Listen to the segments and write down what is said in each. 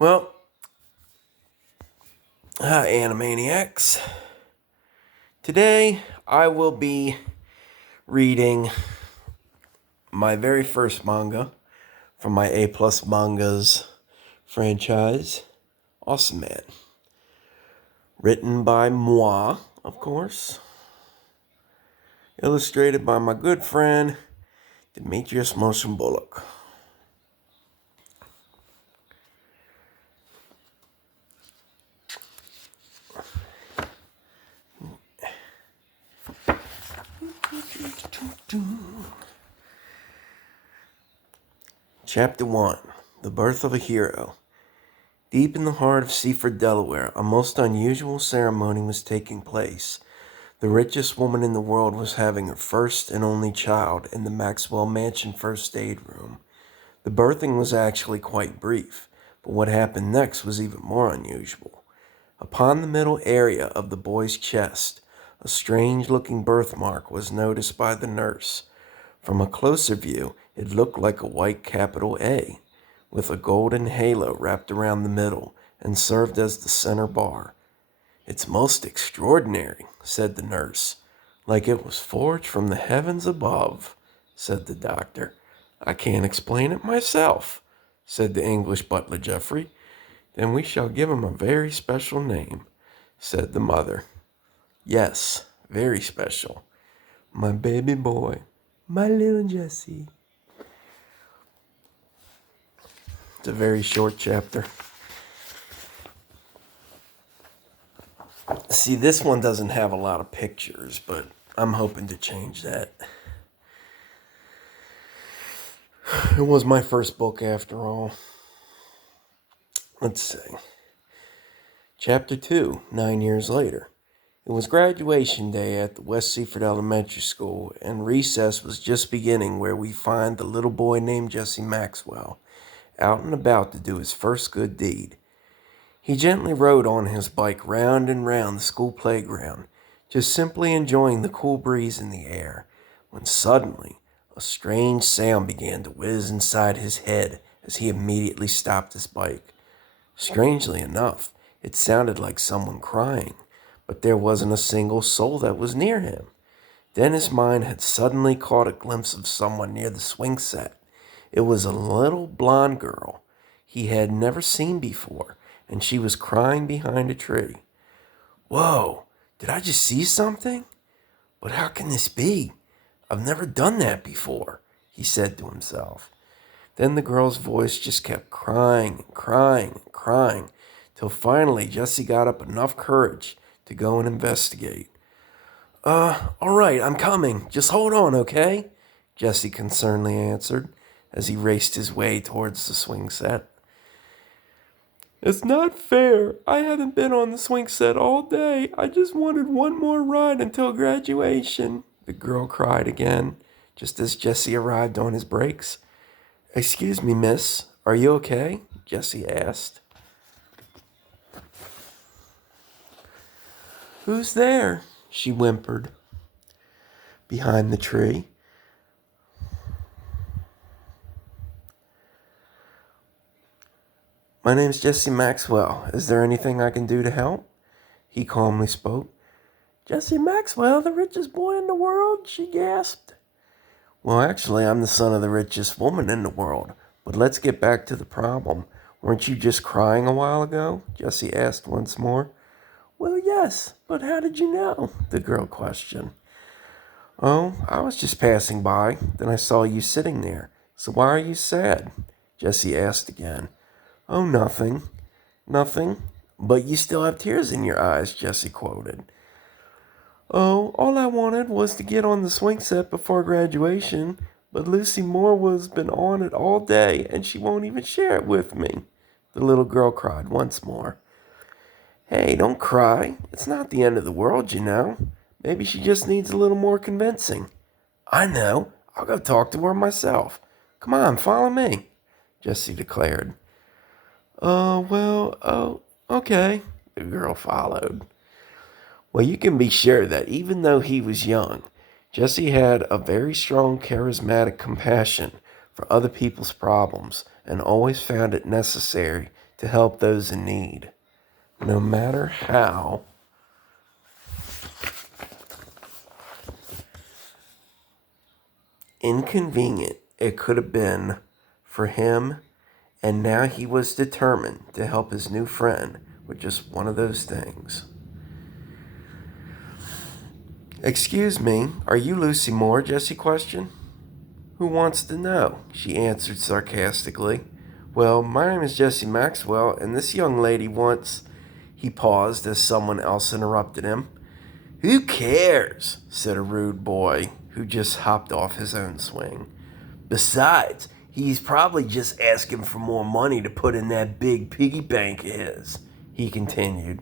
Well, hi, Animaniacs. Today, I will be reading my very first manga from my A Plus Mangas franchise, Awesome Man. Written by moi, of course. Illustrated by my good friend, Demetrius Motion Bullock. Chapter 1. The Birth of a Hero. Deep in the heart of Seaford, Delaware, a most unusual ceremony was taking place. The richest woman in the world was having her first and only child in the Maxwell Mansion first aid room. The birthing was actually quite brief, but what happened next was even more unusual. Upon the middle area of the boy's chest, a strange-looking birthmark was noticed by the nurse. From a closer view, it looked like a white capital A, with a golden halo wrapped around the middle and served as the center bar. "It's most extraordinary," said the nurse. "Like it was forged from the heavens above," said the doctor. "I can't explain it myself," said the English butler Geoffrey. "Then we shall give him a very special name," said the mother. "Yes, very special. My baby boy, my little Jesse." It's a very short chapter. See, this one doesn't have a lot of pictures, but I'm hoping to change that. It was my first book after all. Let's see. Chapter 2, 9 years later. It was graduation day at the West Seaford Elementary School, and recess was just beginning where we find the little boy named Jesse Maxwell, out and about to do his first good deed. He gently rode on his bike round and round the school playground, just simply enjoying the cool breeze in the air, when suddenly a strange sound began to whiz inside his head as he immediately stopped his bike. Strangely enough, it sounded like someone crying, but there wasn't a single soul that was near him. Then his mind had suddenly caught a glimpse of someone near the swing set. It was a little blonde girl he had never seen before, and she was crying behind a tree. "Whoa, did I just see something? But how can this be? I've never done that before," he said to himself. Then the girl's voice just kept crying and crying and crying, till finally Jesse got up enough courage to go and investigate. All right, I'm coming. Just hold on, okay?" Jesse concernedly answered as he raced his way towards the swing set. "It's not fair. I haven't been on the swing set all day. I just wanted one more ride until graduation," the girl cried again, just as Jesse arrived on his brakes. "Excuse me, miss. Are you okay?" Jesse asked. "Who's there?" she whimpered behind the tree. "My name's Jesse Maxwell. Is there anything I can do to help?" He calmly spoke. "Jesse Maxwell, the richest boy in the world?" she gasped. "Well, actually, I'm the son of the richest woman in the world. But let's get back to the problem. Weren't you just crying a while ago?" Jesse asked once more. "Well, yes, but how did you know?" the girl questioned. "Oh, I was just passing by. Then I saw you sitting there. So why are you sad?" Jesse asked again. "Oh, nothing. Nothing. But you still have tears in your eyes," Jesse quoted. "Oh, all I wanted was to get on the swing set before graduation, but Lucy Moore has been on it all day, and she won't even share it with me," the little girl cried once more. "Hey, don't cry. It's not the end of the world, you know. Maybe she just needs a little more convincing." "I know. I'll go talk to her myself. Come on, follow me," Jesse declared. Okay," the girl followed. Well, you can be sure that even though he was young, Jesse had a very strong charismatic compassion for other people's problems and always found it necessary to help those in need, no matter how inconvenient it could have been for him. And now he was determined to help his new friend with just one of those things. "Excuse me, are you Lucy Moore?" Jesse questioned. "Who wants to know?" she answered sarcastically. "Well, my name is Jesse Maxwell, and this young lady wants..." He paused as someone else interrupted him. "Who cares?" said a rude boy who just hopped off his own swing. "Besides, he's probably just asking for more money to put in that big piggy bank of his," he continued.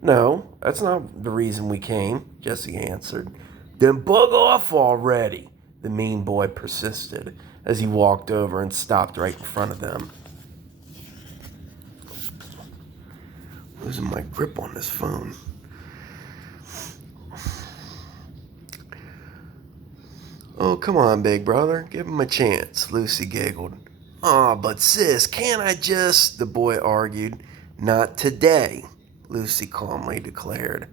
"No, that's not the reason we came," Jesse answered. "Then bug off already," the mean boy persisted as he walked over and stopped right in front of them. Losing my grip on this phone. "Oh, come on, big brother. Give him a chance," Lucy giggled. "Aw, but sis, can't I just..." the boy argued. "Not today," Lucy calmly declared.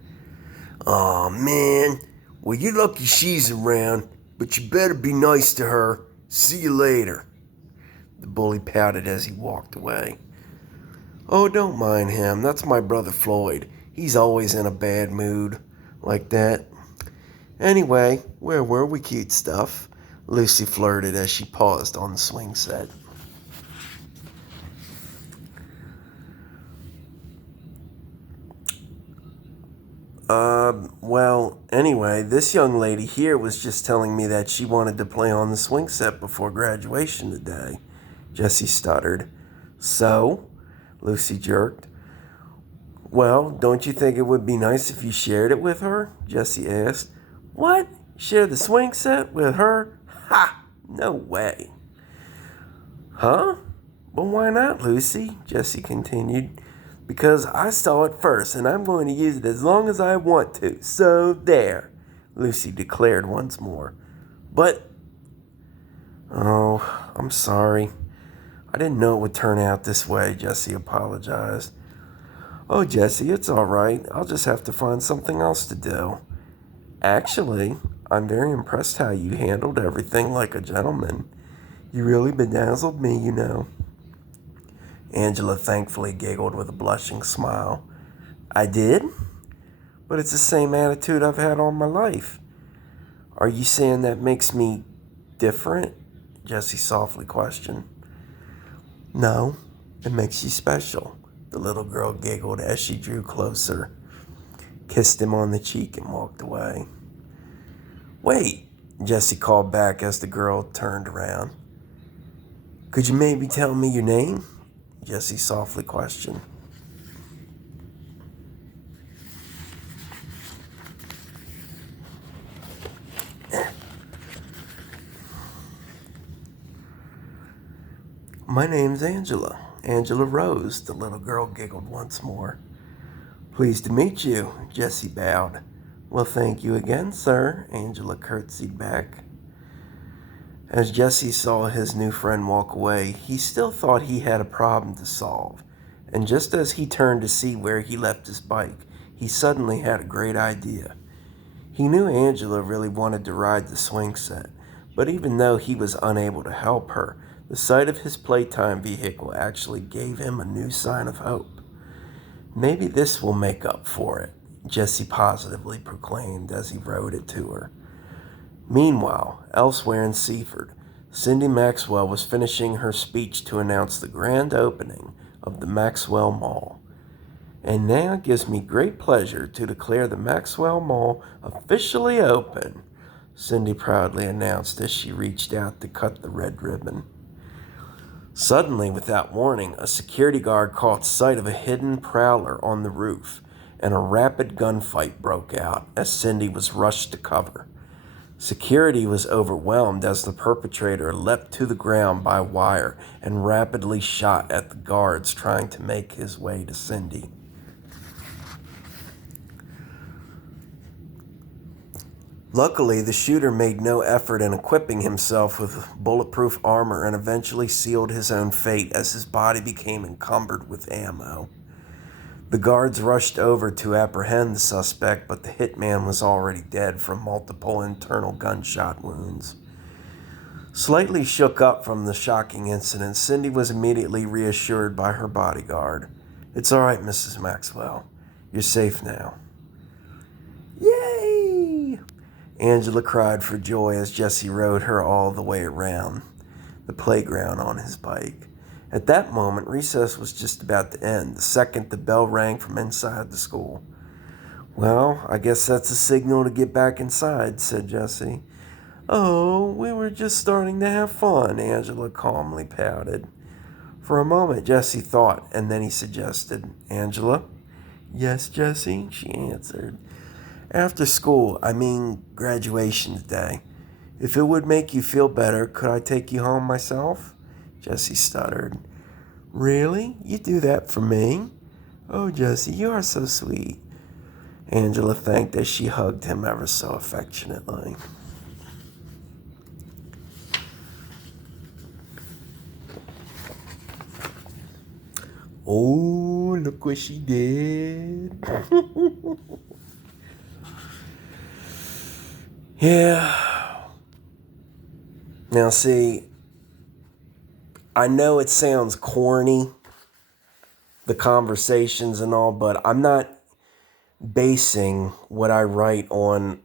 "Aw, man. Well, you're lucky she's around, but you better be nice to her. See you later." The bully pouted as he walked away. "Oh, don't mind him. That's my brother Floyd. He's always in a bad mood like that. Anyway, where were we, cute stuff?" Lucy flirted as she paused on the swing set. Well, anyway, this young lady here was just telling me that she wanted to play on the swing set before graduation today," Jesse stuttered. "So?" Lucy jerked. "Well, don't you think it would be nice if you shared it with her?" Jesse asked. "What? Share the swing set with her? Ha! No way." "Huh? But why not, Lucy?" Jesse continued. "Because I saw it first, and I'm going to use it as long as I want to. So there," Lucy declared once more. "But..." "Oh, I'm sorry. I didn't know it would turn out this way," Jesse apologized. "Oh, Jesse, it's all right. I'll just have to find something else to do. Actually, I'm very impressed how you handled everything like a gentleman. You really bedazzled me, you know." Angela thankfully giggled with a blushing smile. "I did? But it's the same attitude I've had all my life." "Are you saying that makes me different?" Jesse softly questioned. "No, it makes you special," the little girl giggled as she drew closer, kissed him on the cheek, and walked away. "Wait," Jesse called back as the girl turned around. "Could you maybe tell me your name?" Jesse softly questioned. "My name's Angela. Angela Rose," the little girl giggled once more. "Pleased to meet you," Jesse bowed. "Well, thank you again, sir," Angela curtsied back. As Jesse saw his new friend walk away, he still thought he had a problem to solve. And just as he turned to see where he left his bike, he suddenly had a great idea. He knew Angela really wanted to ride the swing set, but even though he was unable to help her, the sight of his playtime vehicle actually gave him a new sign of hope. "Maybe this will make up for it," Jesse positively proclaimed as he rode it to her. Meanwhile, elsewhere in Seaford, Cindy Maxwell was finishing her speech to announce the grand opening of the Maxwell Mall. "And now it gives me great pleasure to declare the Maxwell Mall officially open," Cindy proudly announced as she reached out to cut the red ribbon. Suddenly, without warning, a security guard caught sight of a hidden prowler on the roof, and a rapid gunfight broke out as Cindy was rushed to cover. Security was overwhelmed as the perpetrator leapt to the ground by wire and rapidly shot at the guards trying to make his way to Cindy. Luckily, the shooter made no effort in equipping himself with bulletproof armor and eventually sealed his own fate as his body became encumbered with ammo. The guards rushed over to apprehend the suspect, but the hitman was already dead from multiple internal gunshot wounds. Slightly shook up from the shocking incident, Cindy was immediately reassured by her bodyguard. "It's all right, Mrs. Maxwell. You're safe now." "Yay!" Angela cried for joy as Jesse rode her all the way around the playground on his bike. At that moment, recess was just about to end, the second the bell rang from inside the school. "Well, I guess that's a signal to get back inside," said Jesse. "Oh, we were just starting to have fun," Angela calmly pouted. For a moment, Jesse thought, and then he suggested, "Angela?" "Yes, Jesse," she answered. "After school, graduation today. If it would make you feel better, could I take you home myself?" Jesse stuttered. "Really? You do that for me? Oh, Jesse, you are so sweet." Angela thanked as she hugged him ever so affectionately. Oh, look what she did. Yeah. Now, see, I know it sounds corny, the conversations and all, but I'm not basing what I write on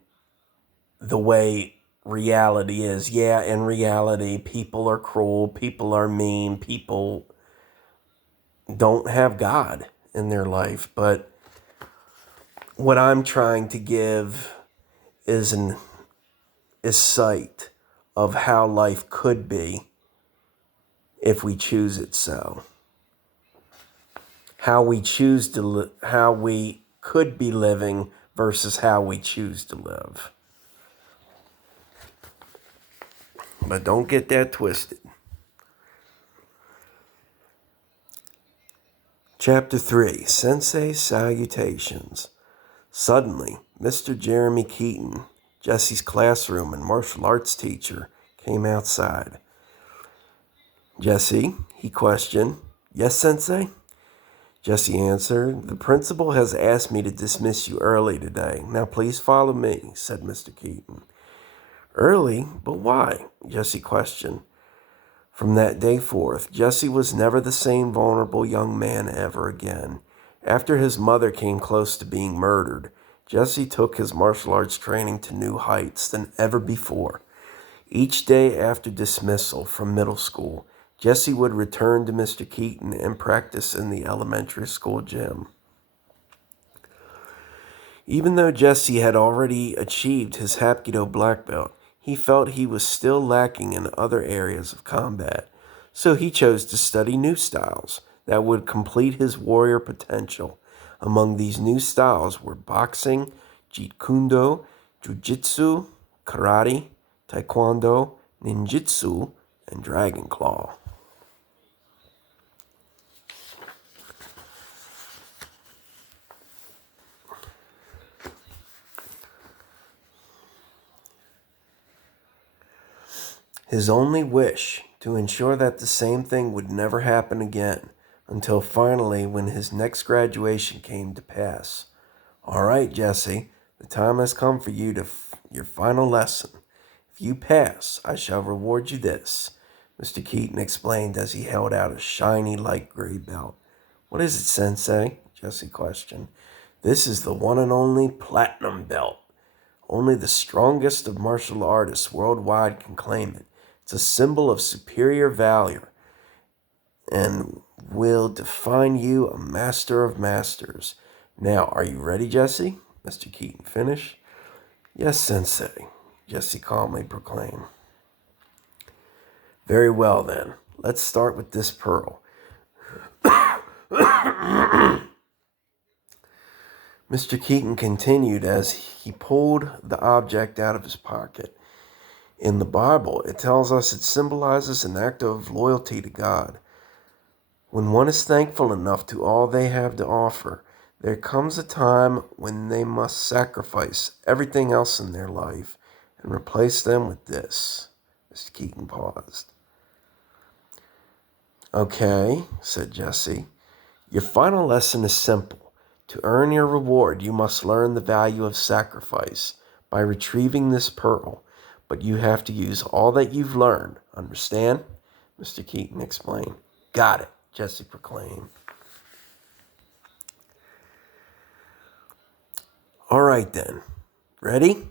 the way reality is. Yeah, in reality, people are cruel, people are mean, people don't have God in their life. But what I'm trying to give is sight of how life could be if we choose it so. How we could be living versus how we choose to live. But don't get that twisted. Chapter 3, Sensei Salutations. Suddenly, Mr. Jeremy Keaton, Jesse's classroom and martial arts teacher, came outside. "Jesse?" he questioned. "Yes, Sensei?" Jesse answered. "The principal has asked me to dismiss you early today. Now please follow me," said Mr. Keaton. "Early? But why?" Jesse questioned. From that day forth, Jesse was never the same vulnerable young man ever again. After his mother came close to being murdered, Jesse took his martial arts training to new heights than ever before. Each day after dismissal from middle school, Jesse would return to Mr. Keaton and practice in the elementary school gym. Even though Jesse had already achieved his Hapkido black belt, he felt he was still lacking in other areas of combat, so he chose to study new styles that would complete his warrior potential. Among these new styles were boxing, Jeet Kune Do, Jiu-Jitsu, Karate, Taekwondo, Ninjutsu, and Dragon Claw. His only wish to ensure that the same thing would never happen again, until finally when his next graduation came to pass. "All right, Jesse, the time has come for you to your final lesson. If you pass, I shall reward you this," Mr. Keaton explained as he held out a shiny light gray belt. "What is it, Sensei?" Jesse questioned. "This is the one and only platinum belt. Only the strongest of martial artists worldwide can claim it. It's a symbol of superior valor and will define you a master of masters. Now, are you ready, Jesse?" Mr. Keaton finished. "Yes, Sensei," Jesse calmly proclaimed. "Very well, then. Let's start with this pearl." Mr. Keaton continued as he pulled the object out of his pocket. "In the Bible, it tells us it symbolizes an act of loyalty to God. When one is thankful enough to all they have to offer, there comes a time when they must sacrifice everything else in their life and replace them with this. Mr. Keaton paused. Okay, said Jesse. Your final lesson is simple. To earn your reward, you must learn the value of sacrifice by retrieving this pearl. But you have to use all that you've learned. Understand? Mr. Keaton explained. Got it, Jesse proclaimed. All right then. Ready?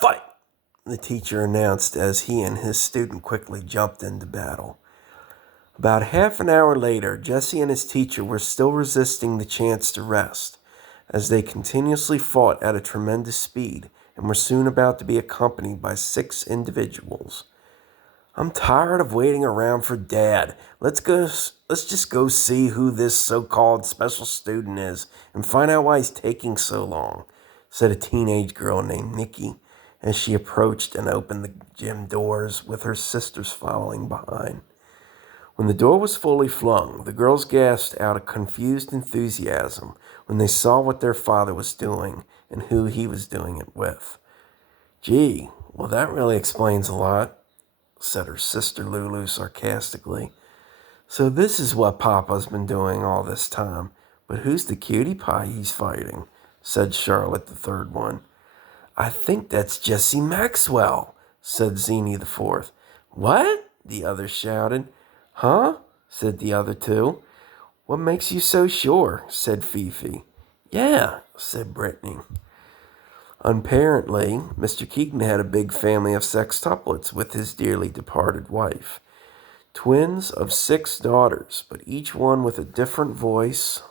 Fight! The teacher announced as he and his student quickly jumped into battle. About half an hour later, Jesse and his teacher were still resisting the chance to rest, as they continuously fought at a tremendous speed and were soon about to be accompanied by 6 individuals. I'm tired of waiting around for Dad. Let's just go see who this so-called special student is and find out why he's taking so long, said a teenage girl named Nikki as she approached and opened the gym doors with her sisters following behind. When the door was fully flung, the girls gasped out a confused enthusiasm when they saw what their father was doing and who he was doing it with. Gee, well, that really explains a lot, said her sister Lulu sarcastically. So this is what Papa's been doing all this time. But who's the cutie pie he's fighting? Said Charlotte, the third one. I think that's Jesse Maxwell, said Zenie the fourth. What? The others shouted. Huh? Said the other two. What makes you so sure? Said Fifi. Yeah, said Brittany. Apparently, Mr. Keaton had a big family of sextuplets with his dearly departed wife. Twins of 6 daughters, but each one with a different voice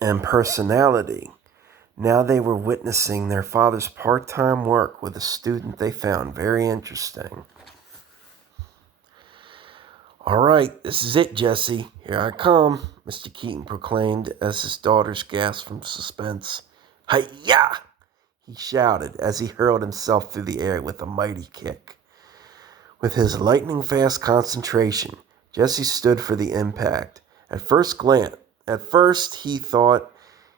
and personality. Now they were witnessing their father's part-time work with a student they found very interesting. All right, this is it, Jesse. Here I come, Mr. Keaton proclaimed as his daughters gasped from suspense. Hi-ya! He shouted as he hurled himself through the air with a mighty kick. With his lightning-fast concentration, Jesse stood for the impact. At first he thought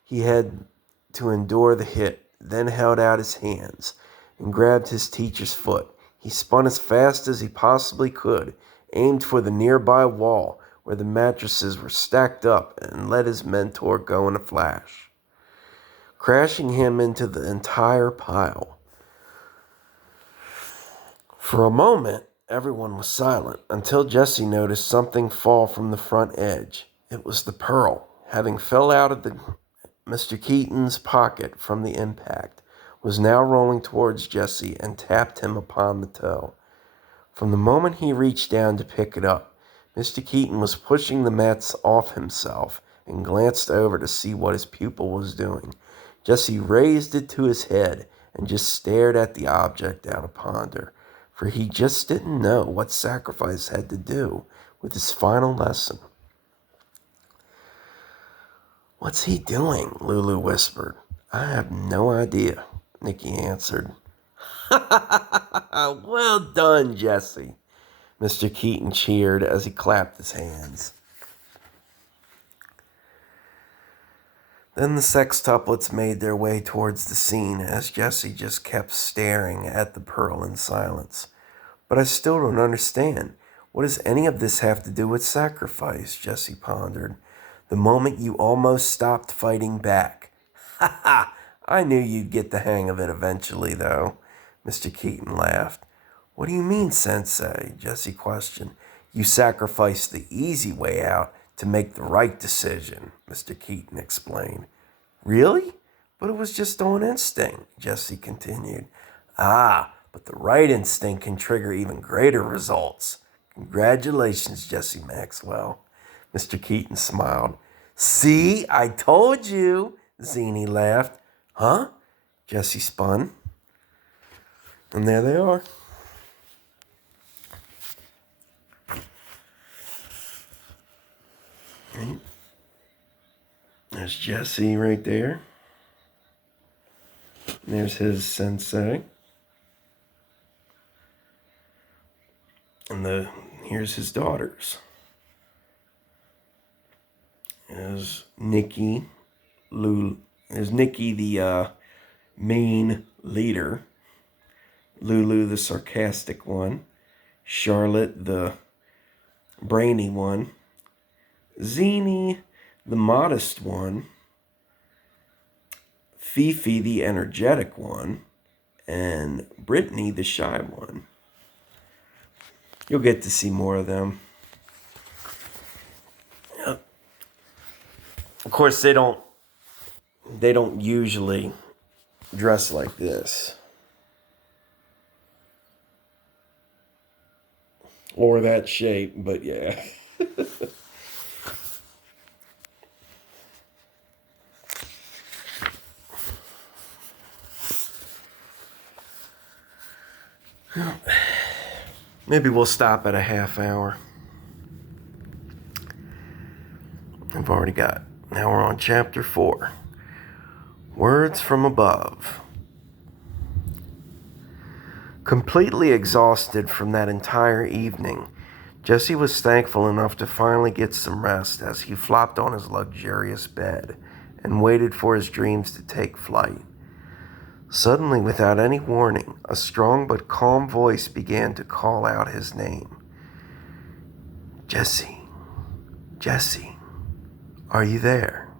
he had to endure the hit, then held out his hands and grabbed his teacher's foot. He spun as fast as he possibly could, aimed for the nearby wall where the mattresses were stacked up, and let his mentor go in a flash, crashing him into the entire pile. For a moment, everyone was silent until Jesse noticed something fall from the front edge. It was the pearl, having fell out of Mr. Keaton's pocket from the impact, was now rolling towards Jesse and tapped him upon the toe. From the moment he reached down to pick it up, Mr. Keaton was pushing the mats off himself and glanced over to see what his pupil was doing. Jesse raised it to his head and just stared at the object out of ponder, for he just didn't know what sacrifice had to do with his final lesson. What's he doing? Lulu whispered. I have no idea, Nikki answered. Well done, Jesse, Mr. Keaton cheered as he clapped his hands. Then the sextuplets made their way towards the scene as Jesse just kept staring at the pearl in silence. But I still don't understand. What does any of this have to do with sacrifice? Jesse pondered. The moment you almost stopped fighting back. Ha ha! I knew you'd get the hang of it eventually, though. Mr. Keaton laughed. What do you mean, Sensei? Jesse questioned. You sacrificed the easy way out to make the right decision, Mr. Keaton explained. Really? But it was just on instinct, Jesse continued. Ah, but the right instinct can trigger even greater results. Congratulations, Jesse Maxwell. Mr. Keaton smiled. See, I told you, Zenie laughed. Huh? Jesse spun. And there they are. Right. There's Jesse right there. And there's his sensei. And here's his daughters. Is Nikki the main leader? Lulu the sarcastic one. Charlotte the brainy one. Zini the modest one. Fifi the energetic one. And Brittany the shy one. You'll get to see more of them. Of course, they don't usually dress like this. Or that shape, but yeah. Maybe we'll stop at a half hour. Now we're on chapter 4. Words from above. Completely exhausted from that entire evening, Jesse was thankful enough to finally get some rest as he flopped on his luxurious bed and waited for his dreams to take flight. Suddenly, without any warning, a strong but calm voice began to call out his name. Jesse, Jesse, are you there?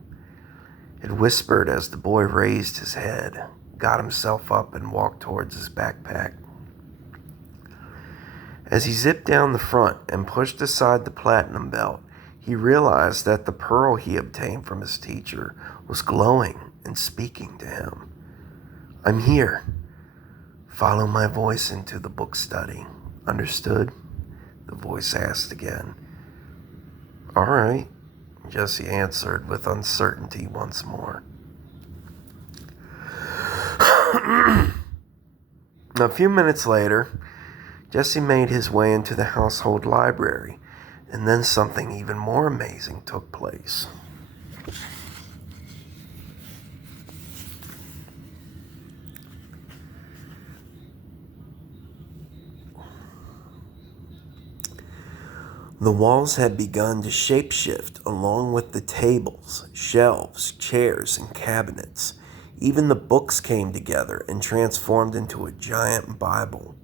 It whispered as the boy raised his head, got himself up, and walked towards his backpack. As he zipped down the front and pushed aside the platinum belt, he realized that the pearl he obtained from his teacher was glowing and speaking to him. I'm here. Follow my voice into the book study. Understood? The voice asked again. All right, Jesse answered with uncertainty once more. A few minutes later, Jesse made his way into the household library, and then something even more amazing took place. The walls had begun to shapeshift along with the tables, shelves, chairs, and cabinets. Even the books came together and transformed into a giant Bible.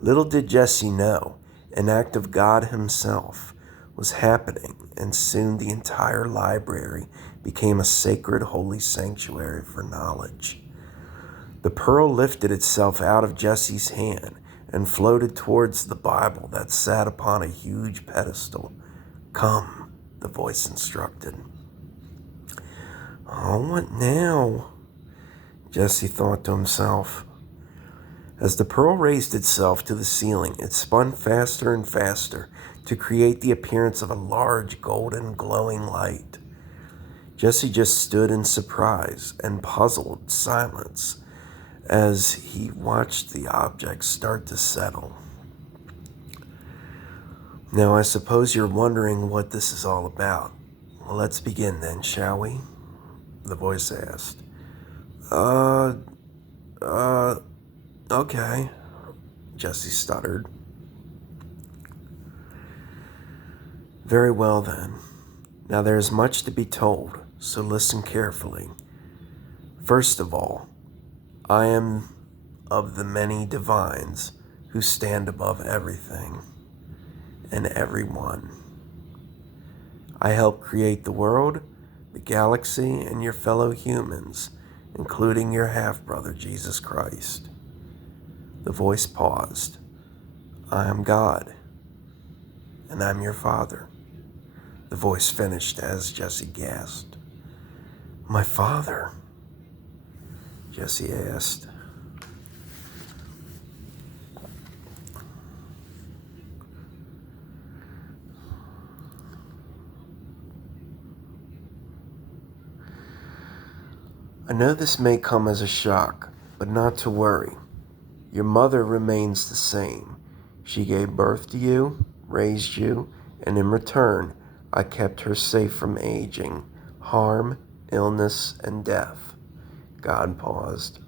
Little did Jesse know, an act of God himself was happening, and soon the entire library became a sacred holy sanctuary for knowledge. The pearl lifted itself out of Jesse's hand and floated towards the Bible that sat upon a huge pedestal. Come, the voice instructed. Oh, what now? Jesse thought to himself. As the pearl raised itself to the ceiling, it spun faster and faster to create the appearance of a large golden glowing light. Jesse just stood in surprise and puzzled silence as he watched the object start to settle. Now, I suppose you're wondering what this is all about. Well, let's begin then, shall we? The voice asked. Okay, Jesse stuttered. Very well then. Now there is much to be told, so listen carefully. First of all, I am of the many divines who stand above everything and everyone. I help create the world, the galaxy, and your fellow humans, including your half-brother, Jesus Christ. The voice paused. I am God, and I'm your father. The voice finished as Jesse gasped. My father? Jesse asked. I know this may come as a shock, but not to worry. Your mother remains the same. She gave birth to you, raised you, and in return, I kept her safe from aging, harm, illness, and death. God paused.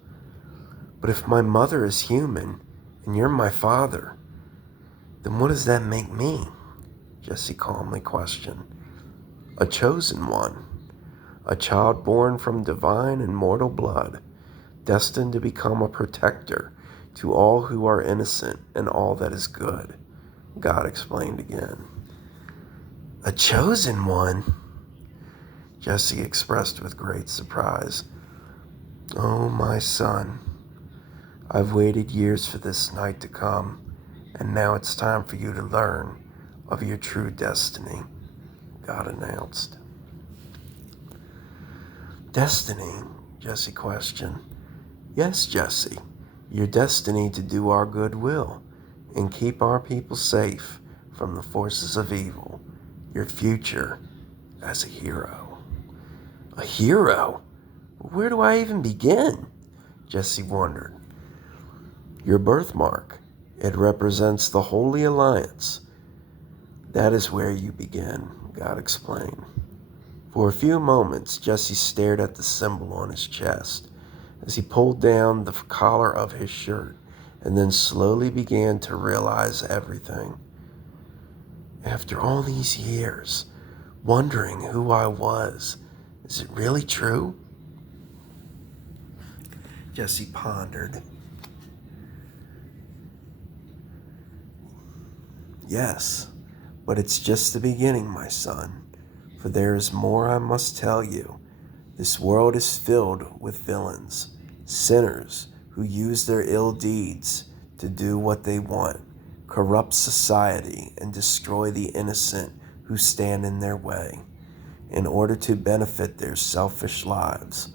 But if my mother is human, and you're my father, then what does that make me? Jesse calmly questioned. A chosen one, a child born from divine and mortal blood, destined to become a protector to all who are innocent and all that is good, God explained again. A chosen one? Jesse expressed with great surprise. Oh, my son, I've waited years for this night to come, and now it's time for you to learn of your true destiny, God announced. Destiny? Jesse questioned. Yes, Jesse, your destiny to do our good will and keep our people safe from the forces of evil. Your future as a hero. A hero? Where do I even begin? Jesse wondered. Your birthmark. It represents the Holy Alliance. That is where you begin, God explained. For a few moments, Jesse stared at the symbol on his chest as he pulled down the collar of his shirt and then slowly began to realize everything. After all these years, wondering who I was, is it really true? Jesse pondered. Yes, but it's just the beginning, my son, for there is more I must tell you. This world is filled with villains, sinners who use their ill deeds to do what they want, corrupt society, and destroy the innocent who stand in their way in order to benefit their selfish lives.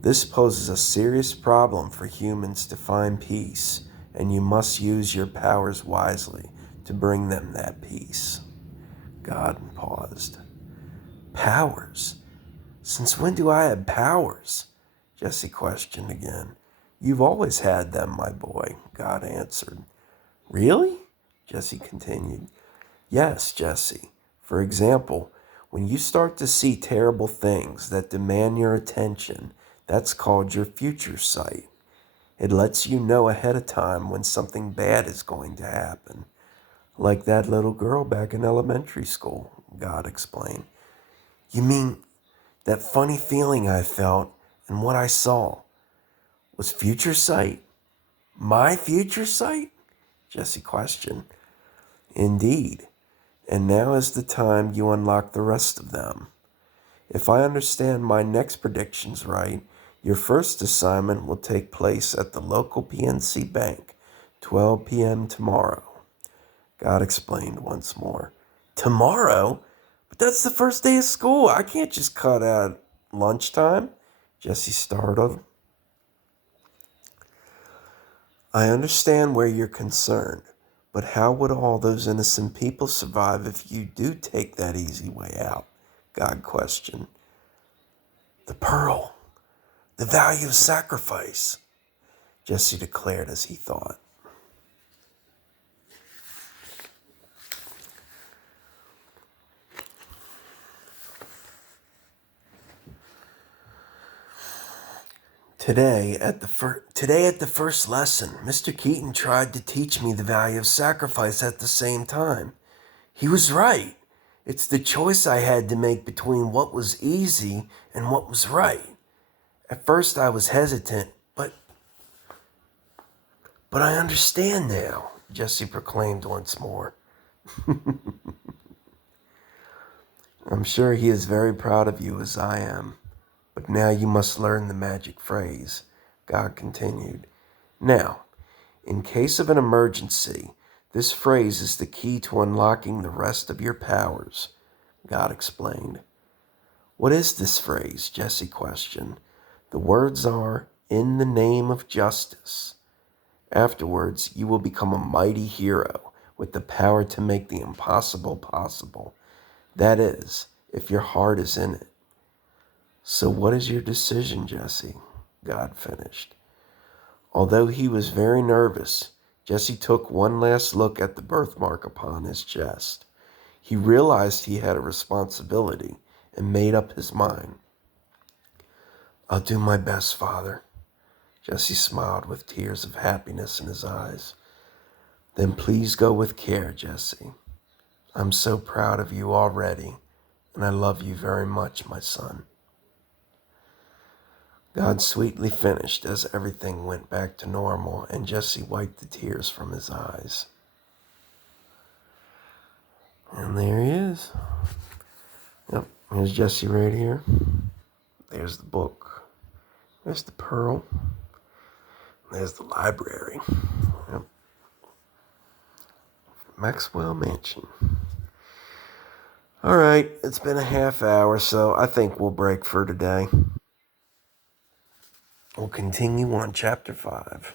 This poses a serious problem for humans to find peace, and you must use your powers wisely to bring them that peace. God paused. Powers? Since when do I have powers? Jesse questioned again. You've always had them, my boy, God answered. Really? Jesse continued. Yes, Jesse. For example, when you start to see terrible things that demand your attention, that's called your future sight. It lets you know ahead of time when something bad is going to happen. Like that little girl back in elementary school, God explained. You mean that funny feeling I felt and what I saw was future sight? My future sight? Jesse questioned. Indeed. And now is the time you unlock the rest of them. If I understand my next predictions right, your first assignment will take place at the local PNC Bank, 12 p.m. tomorrow. God explained once more. Tomorrow? But that's the first day of school. I can't just cut out lunchtime. Jesse startled. I understand where you're concerned, but how would all those innocent people survive if you do take that easy way out? God questioned. The pearl, the value of sacrifice, Jesse declared as he thought. Today at the first lesson, Mr. Keaton tried to teach me the value of sacrifice at the same time. He was right. It's the choice I had to make between what was easy and what was right. At first I was hesitant, but I understand now, Jesse proclaimed once more. I'm sure he is very proud of you as I am. But now you must learn the magic phrase, God continued. Now, in case of an emergency, this phrase is the key to unlocking the rest of your powers, God explained. What is this phrase? Jesse questioned. The words are, in the name of justice. Afterwards, you will become a mighty hero with the power to make the impossible possible. That is, if your heart is in it. So what is your decision, Jesse? God finished. Although he was very nervous, Jesse took one last look at the birthmark upon his chest. He realized he had a responsibility and made up his mind. I'll do my best, Father. Jesse smiled with tears of happiness in his eyes. Then please go with care, Jesse. I'm so proud of you already, and I love you very much, my son." God sweetly finished as everything went back to normal, and Jesse wiped the tears from his eyes. And there he is. Yep, here's Jesse right here. There's the book. There's the pearl. There's the library. Yep. Maxwell Mansion. All right, it's been a half hour, so I think we'll break for today. We'll continue on chapter 5.